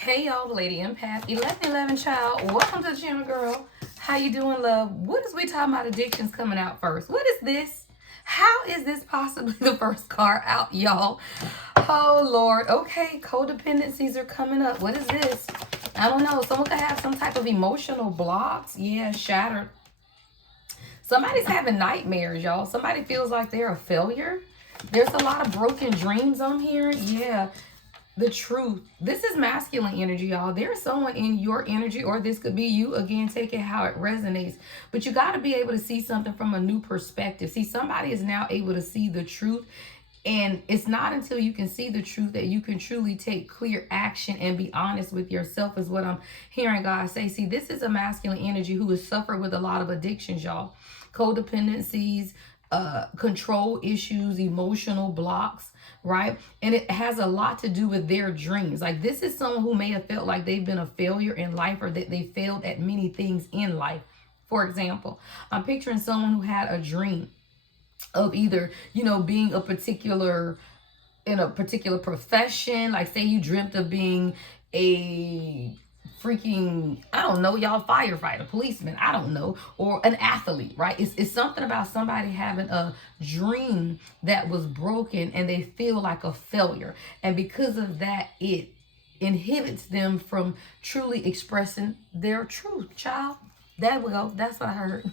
Hey y'all, Lady Empath 1111 child. Welcome to the channel, girl. How you doing, love? What is we talking about addictions coming out first? What is this? How is this possibly the first card out, y'all? Oh Lord. Okay, codependencies are coming up. What is this? I don't know. Someone could have some type of emotional blocks. Yeah, shattered. Somebody's having nightmares, y'all. Somebody feels like they're a failure. There's a lot of broken dreams I'm hearing. Yeah, the truth. This is masculine energy, y'all. There's someone in your energy, or this could be you. Again, take it how it resonates. But you got to be able to see something from a new perspective. See, somebody is now able to see the truth. And it's not until you can see the truth that you can truly take clear action and be honest with yourself, is what I'm hearing God say. See, this is a masculine energy who has suffered with a lot of addictions, y'all. Codependencies, control issues, emotional blocks, right? And it has a lot to do with their dreams. Like, this is someone who may have felt like they've been a failure in life, or that they failed at many things in life. For example, I'm picturing someone who had a dream of either, being in a particular profession. Like, say you dreamt of being a freaking, I don't know, y'all, firefighter, policeman, I don't know, or an athlete, right? It's something about somebody having a dream that was broken and they feel like a failure. And because of that, it inhibits them from truly expressing their truth, child. There we go. That's what I heard.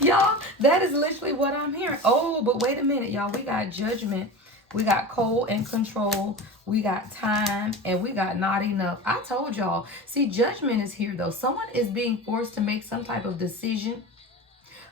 Y'all, that is literally what I'm hearing. Oh, but wait a minute, y'all. We got judgment. We got cold and control. We got time. And we got not enough. I told y'all. See, judgment is here, though. Someone is being forced to make some type of decision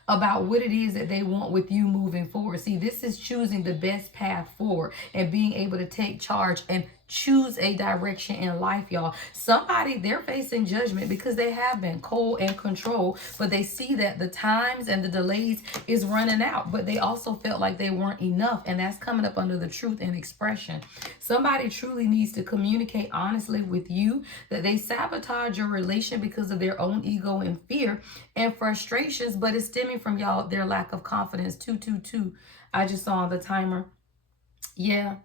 about what it is that they want with you moving forward. See, this is choosing the best path forward and being able to take charge and choose a direction in life, y'all. Somebody, they're facing judgment because they have been cold and control, but they see that the times and the delays is running out, but they also felt like they weren't enough, and that's coming up under the truth and expression. Somebody truly needs to communicate honestly with you that they sabotage your relation because of their own ego and fear and frustrations, but it's stemming from, y'all, their lack of confidence. 222. I just saw on the timer. Yeah.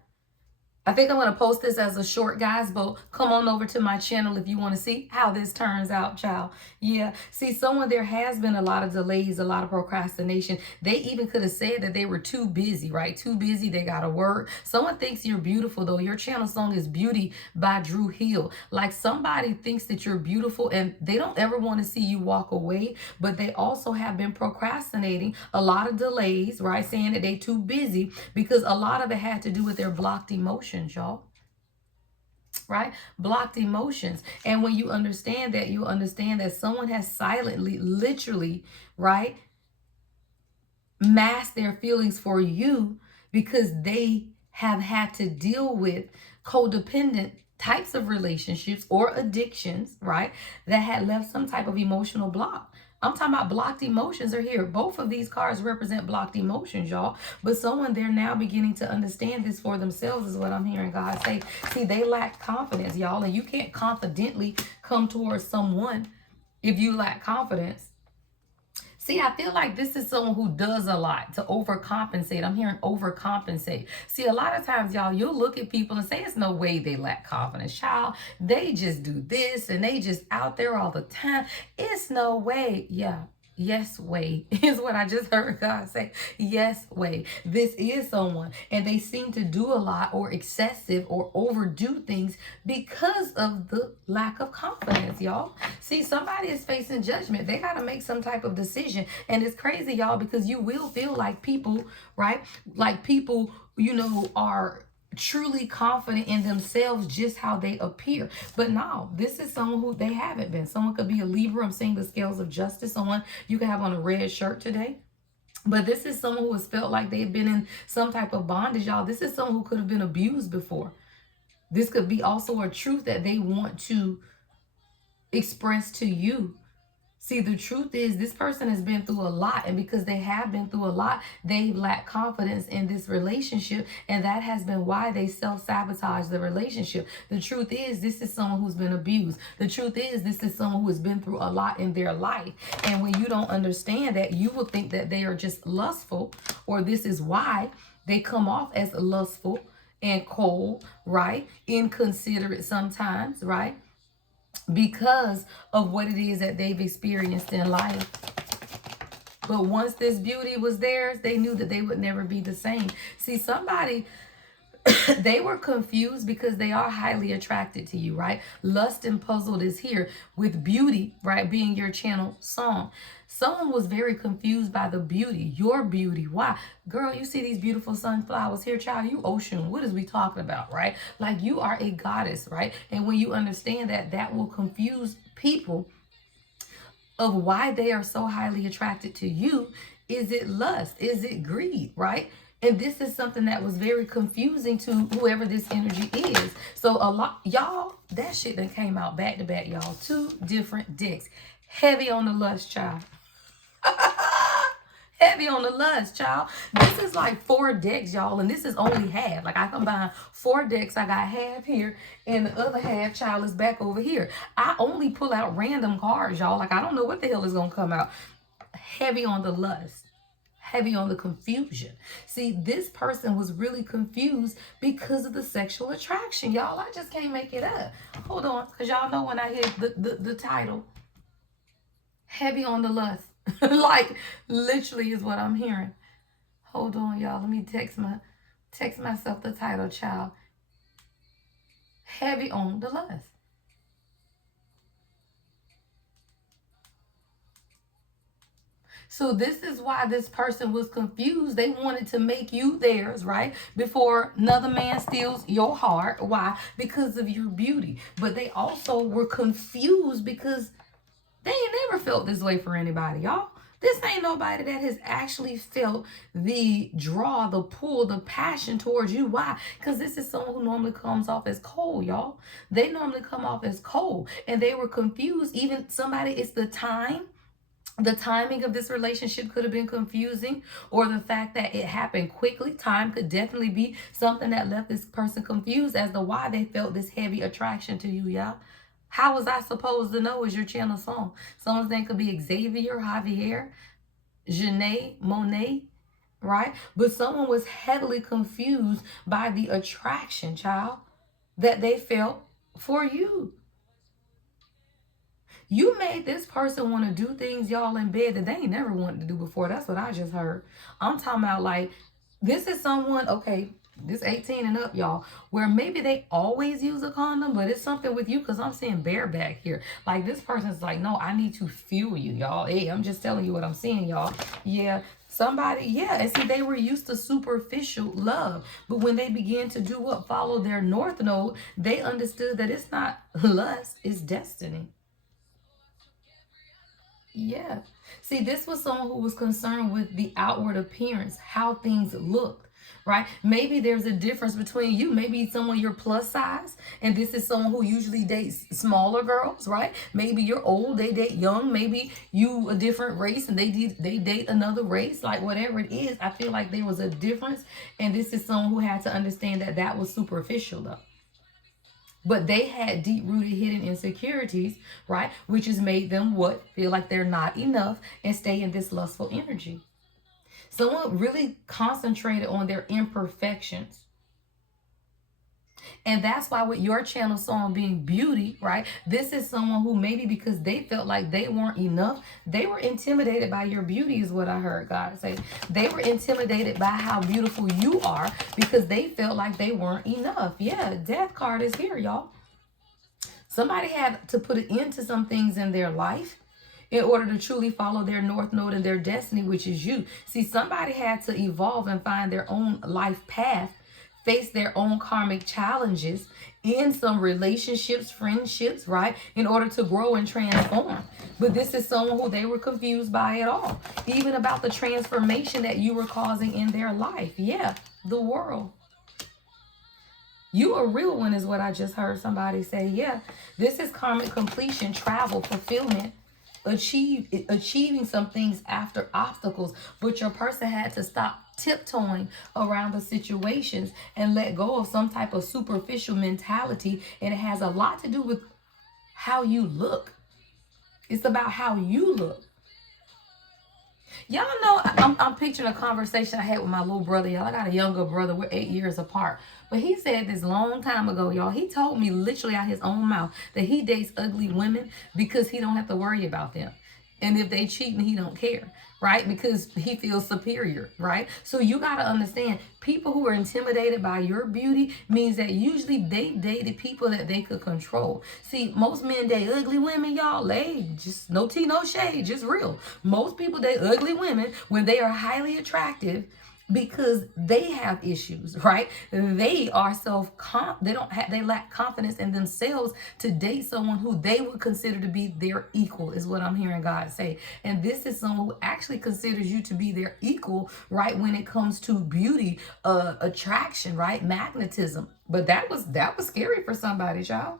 I think I'm going to post this as a short, guys, but come on over to my channel if you want to see how this turns out, child. Yeah. See, someone, there has been a lot of delays, a lot of procrastination. They even could have said that they were too busy, right? Too busy. They got to work. Someone thinks you're beautiful, though. Your channel song is Beauty by Drew Hill. Like, somebody thinks that you're beautiful and they don't ever want to see you walk away, but they also have been procrastinating, a lot of delays, right? Saying that they too busy because a lot of it had to do with their blocked emotions, y'all, right? Blocked emotions. And when you understand that, you understand that someone has silently, literally, right, masked their feelings for you because they have had to deal with codependent types of relationships or addictions, right, that had left some type of emotional block. I'm talking about blocked emotions are here. Both of these cards represent blocked emotions, y'all. But someone, they're now beginning to understand this for themselves, is what I'm hearing God say. See, they lack confidence, y'all. And you can't confidently come towards someone if you lack confidence. See, I feel like this is someone who does a lot to overcompensate. I'm hearing overcompensate. See, a lot of times, y'all, you'll look at people and say, it's no way they lack confidence. Child, they just do this and they just out there all the time. It's no way. Yeah. Yes way is what I just heard God say. Yes way. This is someone, and they seem to do a lot or excessive or overdo things because of the lack of confidence, y'all. See, somebody is facing judgment. They got to make some type of decision. And it's crazy, y'all, because you will feel like people, right? Like people, are truly confident in themselves, just how they appear. But no, this is someone who they haven't been. Someone could be a Libra. I'm seeing the scales of justice. Someone you could have on a red shirt today. But this is someone who has felt like they've been in some type of bondage, y'all. This is someone who could have been abused before. This could be also a truth that they want to express to you. See, the truth is this person has been through a lot, and because they have been through a lot, they lack confidence in this relationship, and that has been why they self-sabotage the relationship. The truth is this is someone who's been abused. The truth is this is someone who has been through a lot in their life, and when you don't understand that, you will think that they are just lustful, or this is why they come off as lustful and cold, right? Inconsiderate sometimes, right? Because of what it is that they've experienced in life. But once this beauty was theirs, they knew that they would never be the same. See, somebody, they were confused because they are highly attracted to you, right? Lust and puzzled is here with beauty, right? Being your channel song. Someone was very confused by the beauty, your beauty. Why? Girl, you see these beautiful sunflowers here, child? You ocean. What is we talking about, right? Like you are a goddess, right? And when you understand that, that will confuse people of why they are so highly attracted to you. Is it lust? Is it greed, right? And this is something that was very confusing to whoever this energy is. So a lot, y'all, that shit done came out back to back, y'all. 2 different decks. Heavy on the lust, child. Heavy on the lust, child. This is like 4 decks, y'all, and this is only half. Like I combine 4 decks. I got half here, and the other half, child, is back over here. I only pull out random cards, y'all. Like I don't know what the hell is gonna come out. Heavy on the lust. Heavy on the confusion. See, this person was really confused because of the sexual attraction, y'all. I just can't make it up. Hold on, because y'all know when I hit the title, heavy on the lust. Like literally is what I'm hearing. Hold on, y'all. Let me text myself the title, child. Heavy on the lust. So this is why this person was confused. They wanted to make you theirs, right? Before another man steals your heart. Why? Because of your beauty. But they also were confused because they ain't never felt this way for anybody, y'all. This ain't nobody that has actually felt the draw, the pull, the passion towards you. Why? Because this is someone who normally comes off as cold, y'all. They normally come off as cold. And they were confused. Even somebody, it's the time. The timing of this relationship could have been confusing, or the fact that it happened quickly. Time could definitely be something that left this person confused as to why they felt this heavy attraction to you, y'all. How was I supposed to know is your channel song? Someone's name could be Xavier, Javier, Janae, Monet, right? But someone was heavily confused by the attraction, child, that they felt for you. You made this person want to do things, y'all, in bed that they ain't never wanted to do before. That's what I just heard. I'm talking about, like, this is someone, okay, this 18 and up, y'all, where maybe they always use a condom, but it's something with you because I'm seeing bareback here. Like, this person's like, no, I need to feel you, y'all. Hey, I'm just telling you what I'm seeing, y'all. Yeah. Somebody, yeah, and see, they were used to superficial love, but when they began to do what? Follow their north node, they understood that it's not lust, it's destiny. Yeah. See, this was someone who was concerned with the outward appearance, how things looked, right? Maybe there's a difference between you. Maybe someone you're plus size, and this is someone who usually dates smaller girls, right? Maybe you're old, they date young. Maybe you a different race and they date another race, like whatever it is. I feel like there was a difference, and this is someone who had to understand that that was superficial, though. But they had deep-rooted hidden insecurities, right? Which has made them what? Feel like they're not enough and stay in this lustful energy. Someone really concentrated on their imperfections. And that's why with your channel song being beauty, right? This is someone who maybe because they felt like they weren't enough, they were intimidated by your beauty is what I heard God say. They were intimidated by how beautiful you are because they felt like they weren't enough. Yeah, death card is here, y'all. Somebody had to put an end to some things in their life in order to truly follow their north node and their destiny, which is you. See, somebody had to evolve and find their own life path, face their own karmic challenges in some relationships, friendships, right? In order to grow and transform. But this is someone who they were confused by it all. Even about the transformation that you were causing in their life. Yeah, the world. You a real one is what I just heard somebody say. Yeah, this is karmic completion, travel, fulfillment, achieving some things after obstacles. But your person had to stop tiptoeing around the situations and let go of some type of superficial mentality. And it has a lot to do with how you look. It's about how you look. Y'all know I'm picturing a conversation I had with my little brother, y'all. I got a younger brother. We're 8 years apart. But he said this long time ago, y'all. He told me literally out his own mouth that he dates ugly women because he don't have to worry about them. And if they cheating, he don't care, right? Because he feels superior, right? So you got to understand, people who are intimidated by your beauty means that usually they dated people that they could control. See, most men date ugly women, y'all. They just no tea, no shade, just real. Most people date ugly women when they are highly attractive because they have issues, right? They are they lack confidence in themselves to date someone who they would consider to be their equal, is what I'm hearing God say. And this is someone who actually considers you to be their equal, right? When it comes to beauty, attraction, right? Magnetism. But that was scary for somebody, y'all.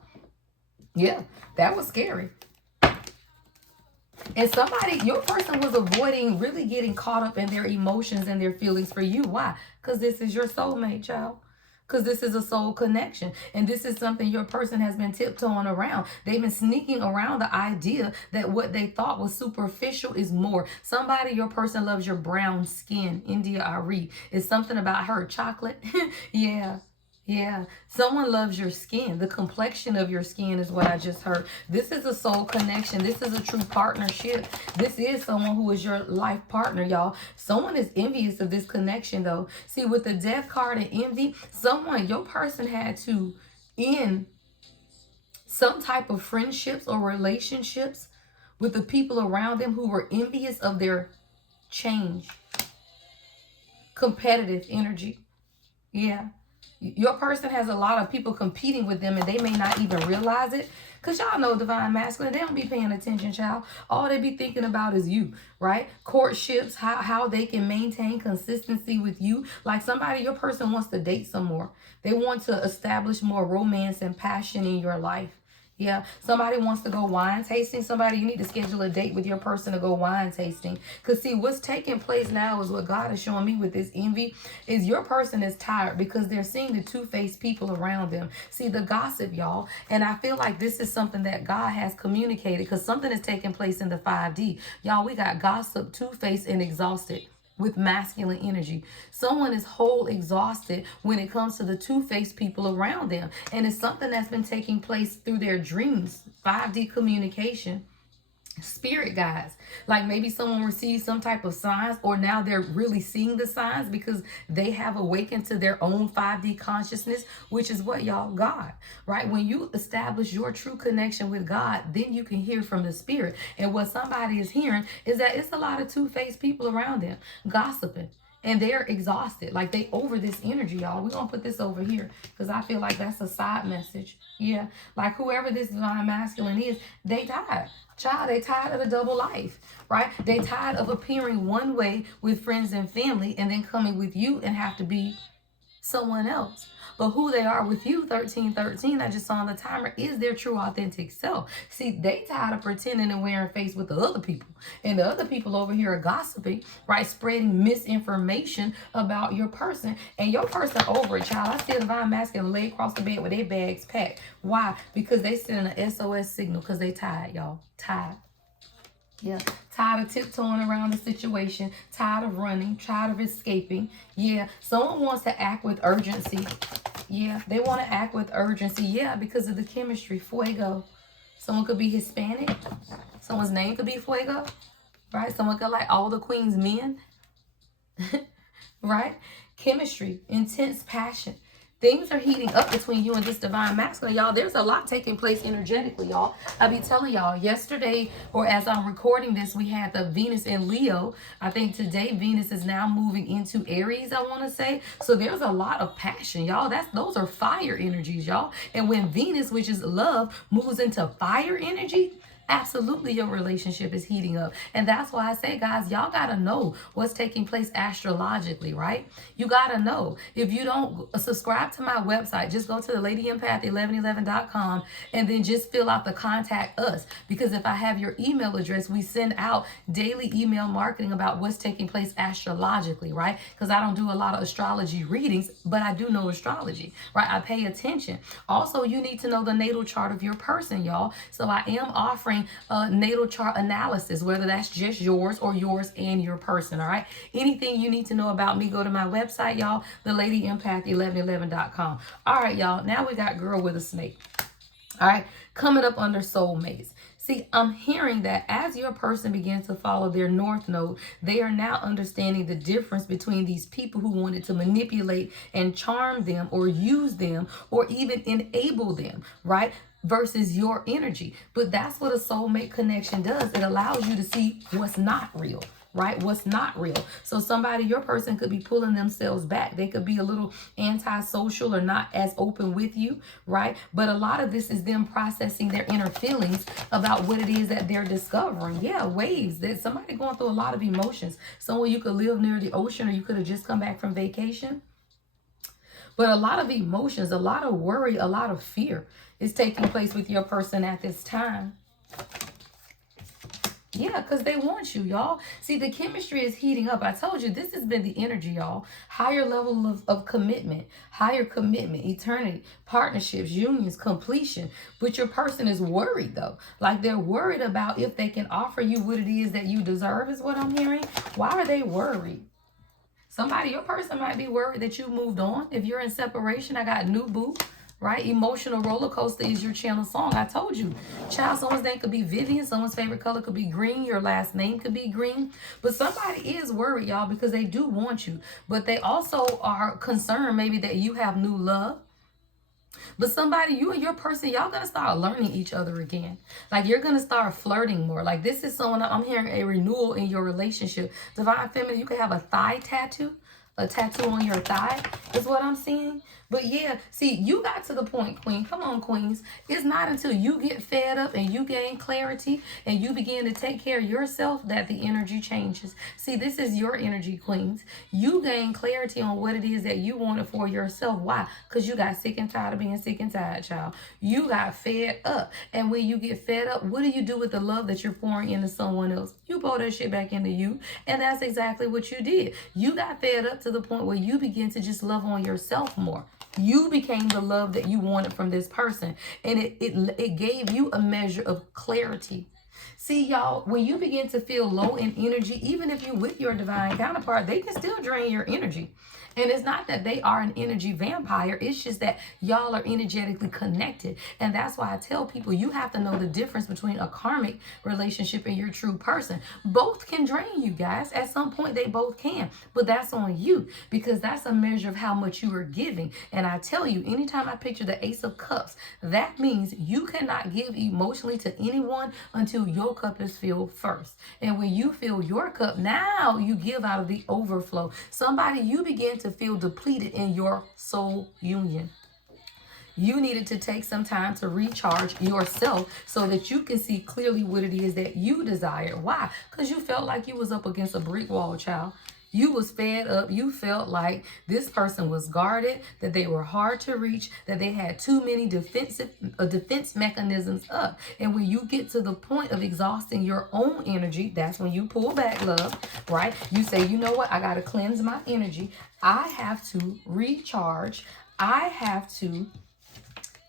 Yeah, that was scary. And your person was avoiding really getting caught up in their emotions and their feelings for you. Why? Because this is your soulmate, child. Because this is a soul connection. And this is something your person has been tiptoeing around. They've been sneaking around the idea that what they thought was superficial is more. Somebody, your person loves your brown skin. India Ari. Is something about her chocolate? Yeah. Yeah, someone loves your skin. The complexion of your skin is what I just heard. This is a soul connection. This is a true partnership. This is someone who is your life partner, y'all. Someone is envious of this connection, though. See, with the death card and envy, your person had to end some type of friendships or relationships with the people around them who were envious of their change. Competitive energy. Yeah. Your person has a lot of people competing with them and they may not even realize it. Because y'all know divine masculine, they don't be paying attention, child. All they be thinking about is you, right? Courtships, how they can maintain consistency with you. Like your person wants to date some more. They want to establish more romance and passion in your life. Yeah, somebody wants to go wine tasting. You need to schedule a date with your person to go wine tasting. Because see, what's taking place now is what God is showing me with this envy is your person is tired because they're seeing the two-faced people around them. See, the gossip, y'all. And I feel like this is something that God has communicated because something is taking place in the 5D. Y'all, we got gossip, two-faced, and exhausted with masculine energy. Someone is whole exhausted when it comes to the two-faced people around them. And it's something that's been taking place through their dreams, 5D communication. Spirit guides, like maybe someone receives some type of signs, or now they're really seeing the signs because they have awakened to their own 5D consciousness, which is what, y'all? God, right? When you establish your true connection with God, then you can hear from the spirit. And what somebody is hearing is that it's a lot of two-faced people around them gossiping. And they're exhausted. Like they over this energy, y'all. We're going to put this over here because I feel like that's a side message. Yeah. Like whoever this divine masculine is, they tired. Child, they tired of the double life, right? They tired of appearing one way with friends and family and then coming with you and have to be someone else. But who they are with you, 1313, I just saw on the timer, is their true authentic self. See, they tired of pretending and wearing face with the other people. And the other people over here are gossiping, right? Spreading misinformation about your person. And your person over it, child. I see a divine masculine lay across the bed with their bags packed. Why? Because they sending an SOS signal because they tired, y'all. Tired. Yeah, tired of tiptoeing around the situation, tired of running, tired of escaping. Yeah, someone wants to act with urgency. Yeah, they want to act with urgency. Yeah, because of the chemistry. Fuego. Someone could be Hispanic. Someone's name could be Fuego. Right? Someone could like all the Queen's men. Right? Chemistry. Intense passion. Things are heating up between you and this divine masculine, y'all. There's a lot taking place energetically, y'all. I be telling y'all, yesterday, or as I'm recording this, we had the Venus in Leo. I think today Venus is now moving into Aries, I want to say. So there's a lot of passion, y'all. Those are fire energies, y'all. And when Venus, which is love, moves into fire energy, absolutely your relationship is heating up. And that's why I say, guys, y'all gotta know what's taking place astrologically, right? You gotta know. If you don't subscribe to my website, just go to the ladyempath1111.com and then just fill out the contact us. Because if I have your email address, we send out daily email marketing about what's taking place astrologically, right? Because I don't do a lot of astrology readings, but I do know astrology, right? I pay attention. Also, you need to know the natal chart of your person, y'all. So I am offering offering natal chart analysis, whether that's just yours or yours and your person, all right? Anything you need to know about me, go to my website, y'all, thelady1111.com. All right, y'all, now we got girl with a snake. All right, coming up under soulmates. See, I'm hearing that as your person begins to follow their north node, they are now understanding the difference between these people who wanted to manipulate and charm them or use them or even enable them, right? Versus your energy. But that's what a soulmate connection does. It allows you to see what's not real. Right? What's not real. So somebody, your person could be pulling themselves back. They could be a little antisocial or not as open with you, right? But a lot of this is them processing their inner feelings about what it is that they're discovering. Yeah, waves. There's somebody going through a lot of emotions. Someone you could live near the ocean, or you could have just come back from vacation. But a lot of emotions, a lot of worry, a lot of fear is taking place with your person at this time. Yeah, because they want you, y'all. See, the chemistry is heating up. I told you, this has been the energy, y'all. Higher level of commitment, higher commitment, eternity, partnerships, unions, completion. But your person is worried, though. Like, they're worried about if they can offer you what it is that you deserve, is what I'm hearing. Why are they worried? Somebody, your person might be worried that you moved on. If you're in separation, I got new boo. Right? Emotional roller coaster is your channel song. I told you. Child, someone's name could be Vivian. Someone's favorite color could be green. Your last name could be green. But somebody is worried, y'all, because they do want you. But they also are concerned maybe that you have new love. But somebody, you and your person, y'all going to start learning each other again. Like, you're going to start flirting more. Like, this is someone, I'm hearing a renewal in your relationship. Divine Feminine, you could have a thigh tattoo. A tattoo on your thigh is what I'm seeing. But yeah, see, you got to the point, Queen. Come on, Queens. It's not until you get fed up and you gain clarity and you begin to take care of yourself that the energy changes. See, this is your energy, Queens. You gain clarity on what it is that you wanted for yourself. Why? Because you got sick and tired of being sick and tired, child. You got fed up. And when you get fed up, what do you do with the love that you're pouring into someone else? You pour that shit back into you. And that's exactly what you did. You got fed up to the point where you begin to just love on yourself more. You became the love that you wanted from this person. And it gave you a measure of clarity. See, y'all, when you begin to feel low in energy, even if you're with your divine counterpart, they can still drain your energy. And it's not that they are an energy vampire. It's just that y'all are energetically connected. And that's why I tell people you have to know the difference between a karmic relationship and your true person. Both can drain you guys. At some point, they both can. But that's on you, because that's a measure of how much you are giving. And I tell you, anytime I picture the Ace of Cups, that means you cannot give emotionally to anyone until your cup is filled first. And when you fill your cup, now you give out of the overflow. Somebody, you begin to feel depleted in your soul union. You needed to take some time to recharge yourself so that you can see clearly what it is that you desire. Why? Because you felt like you was up against a brick wall, child. You was fed up. You felt like this person was guarded, that they were hard to reach, that they had too many defense mechanisms up. And when you get to the point of exhausting your own energy, that's when you pull back, love, right? You say, you know what? I got to cleanse my energy. I have to recharge. I have to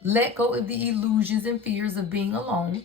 let go of the illusions and fears of being alone.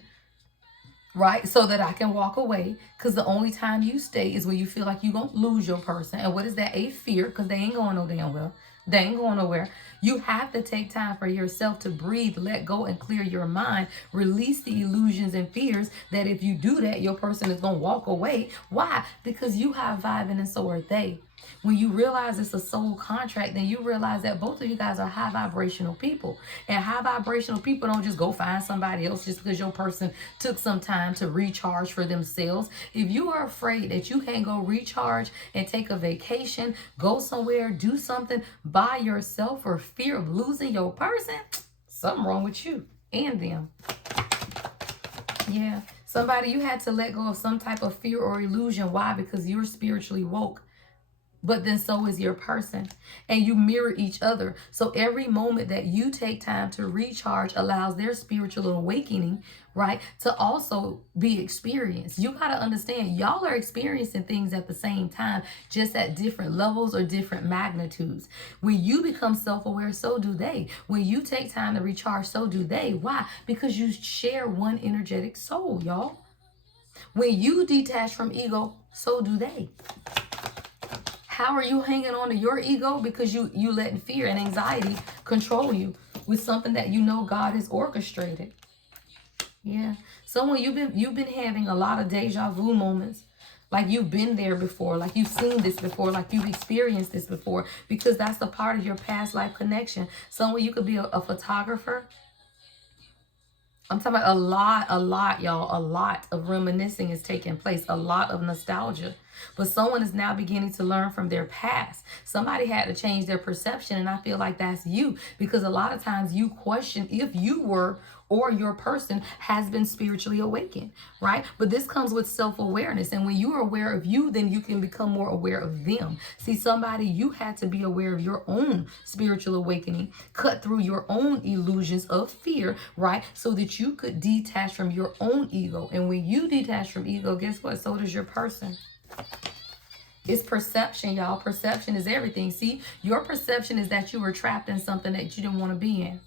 Right? So that I can walk away. Because the only time you stay is when you feel like you're going to lose your person. And what is that? A fear. Because they ain't going no damn well. They ain't going nowhere. You have to take time for yourself to breathe, let go, and clear your mind. Release the illusions and fears that if you do that, your person is going to walk away. Why? Because you have vibing and so are they. When you realize it's a soul contract, then you realize that both of you guys are high vibrational people. And high vibrational people don't just go find somebody else just because your person took some time to recharge for themselves. If you are afraid that you can't go recharge and take a vacation, go somewhere, do something by yourself for fear of losing your person, something wrong with you and them. Yeah. Somebody, you had to let go of some type of fear or illusion. Why? Because you're spiritually woke. but then so is your person, and you mirror each other. So every moment that you take time to recharge allows their spiritual awakening, right, to also be experienced. You got to understand, y'all are experiencing things at the same time, just at different levels or different magnitudes. When you become self-aware, so do they. When you take time to recharge, so do they. Why? Because you share one energetic soul, y'all. When you detach from ego, so do they. How are you hanging on to your ego? Because you letting fear and anxiety control you with something that you know God has orchestrated. Yeah. So when you've been having a lot of deja vu moments, like you've been there before, like you've seen this before, like you've experienced this before, because that's a part of your past life connection. Someone, you could be a photographer. I'm talking about a lot, y'all. A lot of reminiscing is taking place, a lot of nostalgia. But someone is now beginning to learn from their past. Somebody had to change their perception, and I feel like that's you, because a lot of times you question if you were or your person has been spiritually awakened, right? But this comes with self-awareness. And when you are aware of you, then you can become more aware of them. See, somebody, you had to be aware of your own spiritual awakening, cut through your own illusions of fear, right? So that you could detach from your own ego. And when you detach from ego, guess what? So does your person. It's perception, y'all. Perception is everything. See, your perception is that you were trapped in something that you didn't want to be in.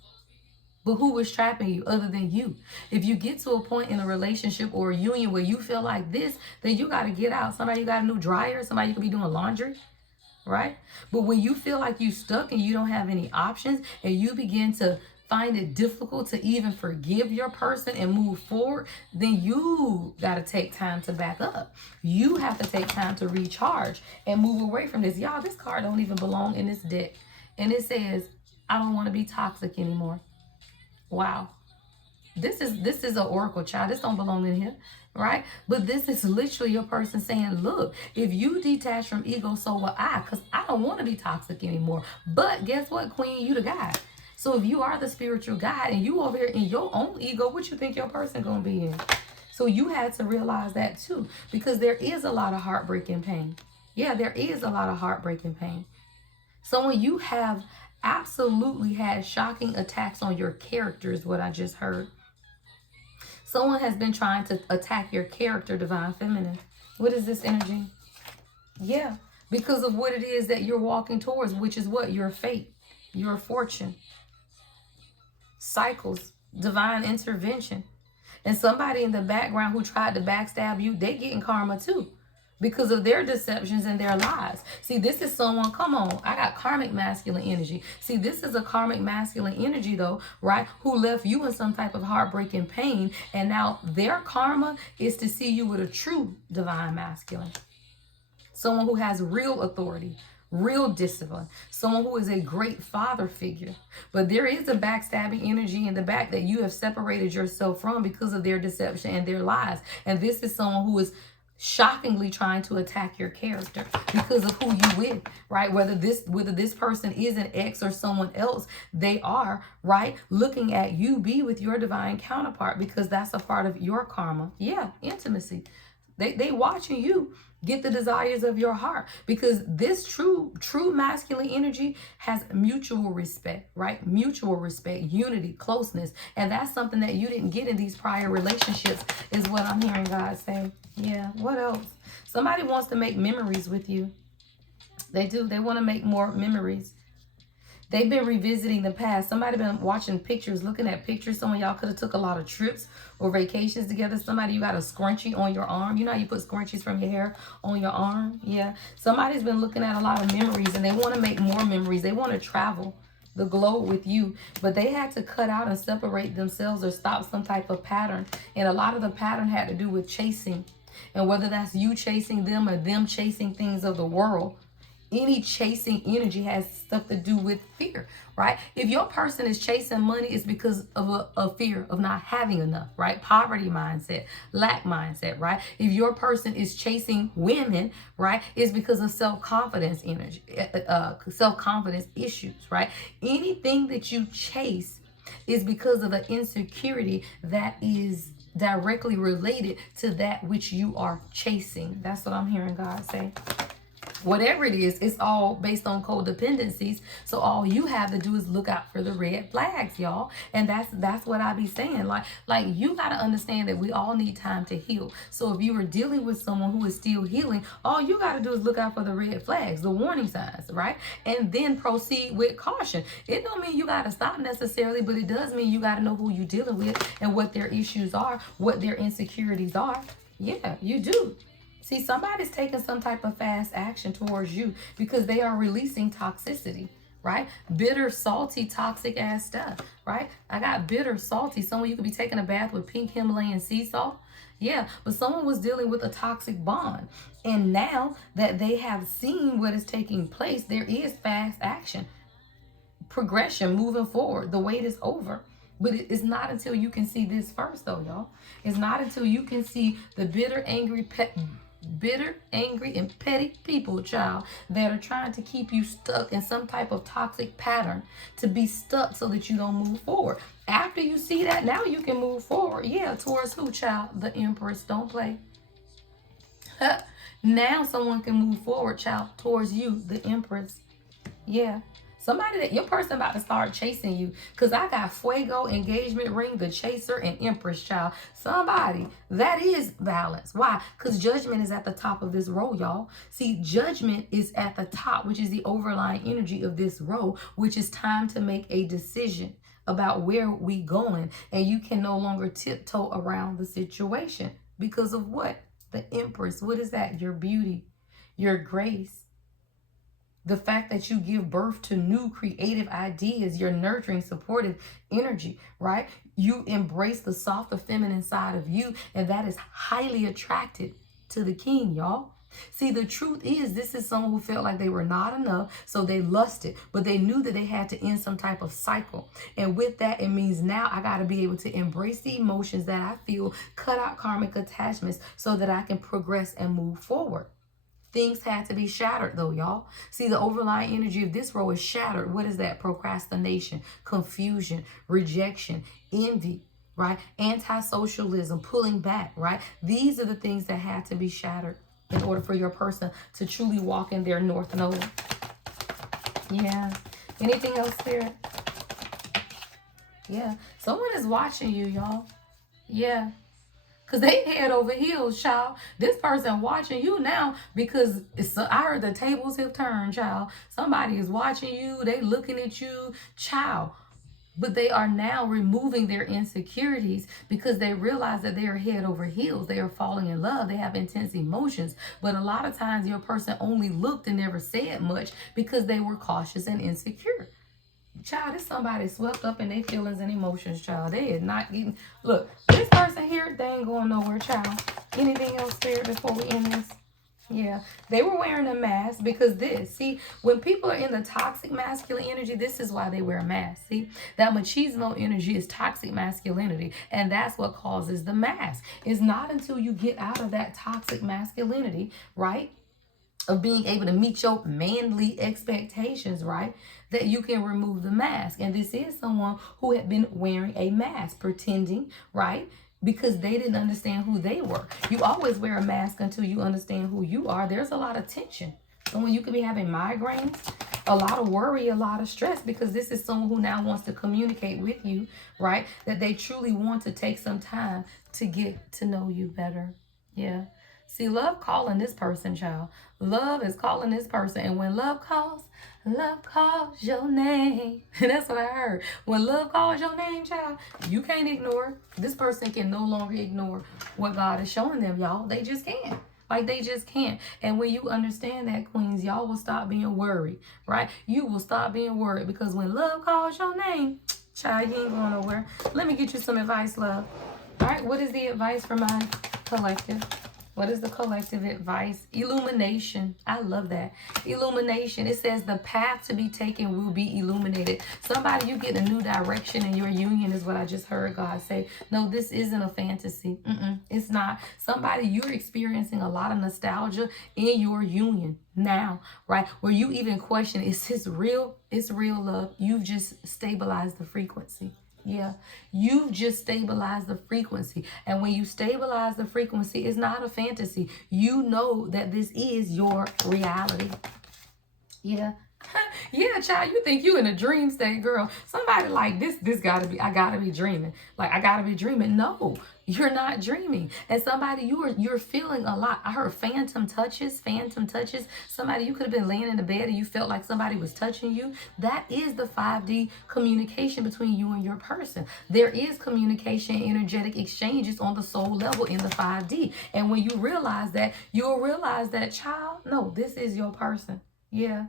But who was trapping you other than you? If you get to a point in a relationship or a union where you feel like this, then you got to get out. Somebody, you got a new dryer. Somebody, you could be doing laundry, right? But when you feel like you stuck and you don't have any options, and you begin to find it difficult to even forgive your person and move forward, then you got to take time to back up. You have to take time to recharge and move away from this. Y'all, this card don't even belong in this deck. And it says, I don't want to be toxic anymore. Wow. This is an oracle, child. This don't belong in here, right? But this is literally your person saying, look, if you detach from ego, so will I, because I don't want to be toxic anymore. But guess what, queen? You the guy. So if you are the spiritual guide and you over here in your own ego, what you think your person gonna be in? So you had to realize that too, because there is a lot of heartbreak and pain. Yeah, there is a lot of heartbreak and pain. So when you have absolutely had shocking attacks on your character, is what I just heard. Someone has been trying to attack your character, divine feminine. What is this energy? Yeah, because of what it is that you're walking towards, which is what? Your fate, your fortune, cycles, divine intervention. And somebody in the background who tried to backstab you, they getting karma too, because of their deceptions and their lies. See, this is someone, come on, I got karmic masculine energy. See, this is a karmic masculine energy though, right? Who left you in some type of heartbreak and pain. And now their karma is to see you with a true divine masculine. Someone who has real authority, real discipline, someone who is a great father figure. But there is a backstabbing energy in the back that you have separated yourself from because of their deception and their lies. And this is someone who is shockingly trying to attack your character because of who you with, right? Whether this person is an ex or someone else, they are, right, looking at you be with your divine counterpart, because that's a part of your karma. Yeah, intimacy. They watching you get the desires of your heart, because this true masculine energy has mutual respect, right? Mutual respect, unity, closeness. And that's something that you didn't get in these prior relationships, is what I'm hearing God say. Yeah, what else? Somebody wants to make memories with you. They do. They want to make more memories. They've been revisiting the past. Somebody been watching pictures, looking at pictures. Some of y'all could have took a lot of trips or vacations together. Somebody, you got a scrunchie on your arm. You know how you put scrunchies from your hair on your arm? Yeah. Somebody's been looking at a lot of memories, and they want to make more memories. They want to travel the globe with you, but they had to cut out and separate themselves or stop some type of pattern. And a lot of the pattern had to do with chasing. And whether that's you chasing them or them chasing things of the world, any chasing energy has stuff to do with fear, right? If your person is chasing money, it's because of a fear of not having enough, right? Poverty mindset, lack mindset, right? If your person is chasing women, right, it's because of self-confidence energy, self-confidence issues, right? Anything that you chase is because of an insecurity that is directly related to that which you are chasing. That's what I'm hearing God say. Whatever it is, it's all based on codependencies. So all you have to do is look out for the red flags, y'all. And that's what I be saying. Like you got to understand that we all need time to heal. So if you are dealing with someone who is still healing, all you got to do is look out for the red flags, the warning signs, right? And then proceed with caution. It don't mean you got to stop necessarily, but it does mean you got to know who you're dealing with and what their issues are, what their insecurities are. Yeah, you do. See, somebody's taking some type of fast action towards you because they are releasing toxicity, right? Bitter, salty, toxic ass stuff, right? I got bitter, salty. Someone you could be taking a bath with pink Himalayan sea salt. Yeah, but someone was dealing with a toxic bond. And now that they have seen what is taking place, there is fast action, progression, moving forward. The wait is over. But it's not until you can see this first, though, y'all. It's not until you can see the bitter, angry, and petty people, child, that are trying to keep you stuck in some type of toxic pattern, to be stuck so that you don't move forward. After you see that, now you can move forward. Yeah, towards who, child? The Empress. Don't play. Now someone can move forward, child, towards you, the Empress. Yeah. Somebody that your person about to start chasing you. Because I got Fuego, engagement ring, the chaser, and Empress, child. Somebody that is balance. Why? Because judgment is at the top of this row, y'all. See, judgment is at the top, which is the overlying energy of this row, which is time to make a decision about where we going. And you can no longer tiptoe around the situation. Because of what? The Empress. What is that? Your beauty, your grace. The fact that you give birth to new creative ideas, your nurturing, supportive energy, right? You embrace the softer feminine side of you, and that is highly attracted to the king, y'all. See, the truth is, this is someone who felt like they were not enough, so they lusted, but they knew that they had to end some type of cycle. And with that, it means now I got to be able to embrace the emotions that I feel, cut out karmic attachments so that I can progress and move forward. Things had to be shattered, though, y'all. See, the overlying energy of this row is shattered. What is that? Procrastination, confusion, rejection, envy, right? Anti-socialism, pulling back, right? These are the things that had to be shattered in order for your person to truly walk in their North Node. Yeah. Anything else, Spirit? Yeah. Someone is watching you, y'all. Yeah. Because they head over heels, child. This person watching you now because I heard the tables have turned, child. Somebody is watching you. They looking at you, child. But they are now removing their insecurities because they realize that they are head over heels. They are falling in love. They have intense emotions. But a lot of times your person only looked and never said much because they were cautious and insecure. Child, this somebody swept up in their feelings and emotions, child. They is not getting... Look, this person here, they ain't going nowhere, child. Anything else, Spirit, before we end this? Yeah, they were wearing a mask because see, when people are in the toxic masculine energy, this is why they wear a mask. See, that machismo energy is toxic masculinity, and that's what causes the mask. It's not until you get out of that toxic masculinity, right, of being able to meet your manly expectations, right, that you can remove the mask. And this is someone who had been wearing a mask, pretending, right, because they didn't understand who they were. You always wear a mask until you understand who you are. There's a lot of tension. Someone you could be having migraines, a lot of worry, a lot of stress, because this is someone who now wants to communicate with you, right, that they truly want to take some time to get to know you better. Yeah. See, love calling this person, child. Love is calling this person. And when love calls your name. That's what I heard. When love calls your name, child, you can't ignore. This person can no longer ignore what God is showing them, y'all. They just can't. Like, they just can't. And when you understand that, queens, y'all will stop being worried, right? You will stop being worried because when love calls your name, child, you ain't going nowhere. Let me get you some advice, love. All right, what is the advice for my collective? What is the collective advice? Illumination. I love that. Illumination. It says the path to be taken will be illuminated. Somebody, you get a new direction in your union is what I just heard God say. No, this isn't a fantasy. It's not. Somebody, you're experiencing a lot of nostalgia in your union now, right? Where you even question, is this real? It's real, love. You've just stabilized the frequency. Yeah, you've just stabilized the frequency. And when you stabilize the frequency, it's not a fantasy. You know that this is your reality. Yeah. Yeah, child, you think you in a dream state, girl. Somebody like this gotta be, I gotta be dreaming. Like, I gotta be dreaming. No, you're not dreaming. And somebody, you're feeling a lot. I heard phantom touches, phantom touches. Somebody, you could have been laying in the bed and you felt like somebody was touching you. That is the 5D communication between you and your person. There is communication, energetic exchanges on the soul level in the 5D. And when you realize that, you'll realize that, child, no, this is your person. Yeah.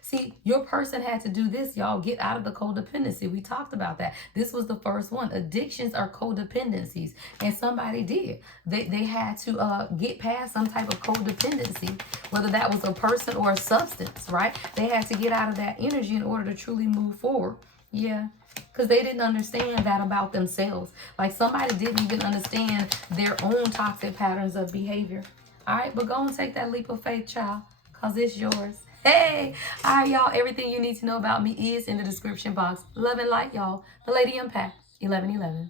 See, your person had to do this, y'all. Get out of the codependency. We talked about that. This was the first one. Addictions are codependencies. And somebody did. They had to get past some type of codependency, whether that was a person or a substance, right? They had to get out of that energy in order to truly move forward. Yeah. Because they didn't understand that about themselves. Like, somebody didn't even understand their own toxic patterns of behavior. All right, but go and take that leap of faith, child, because it's yours. Hey, all right, y'all. Everything you need to know about me is in the description box. Love and light, y'all. The Lady Impact 1111.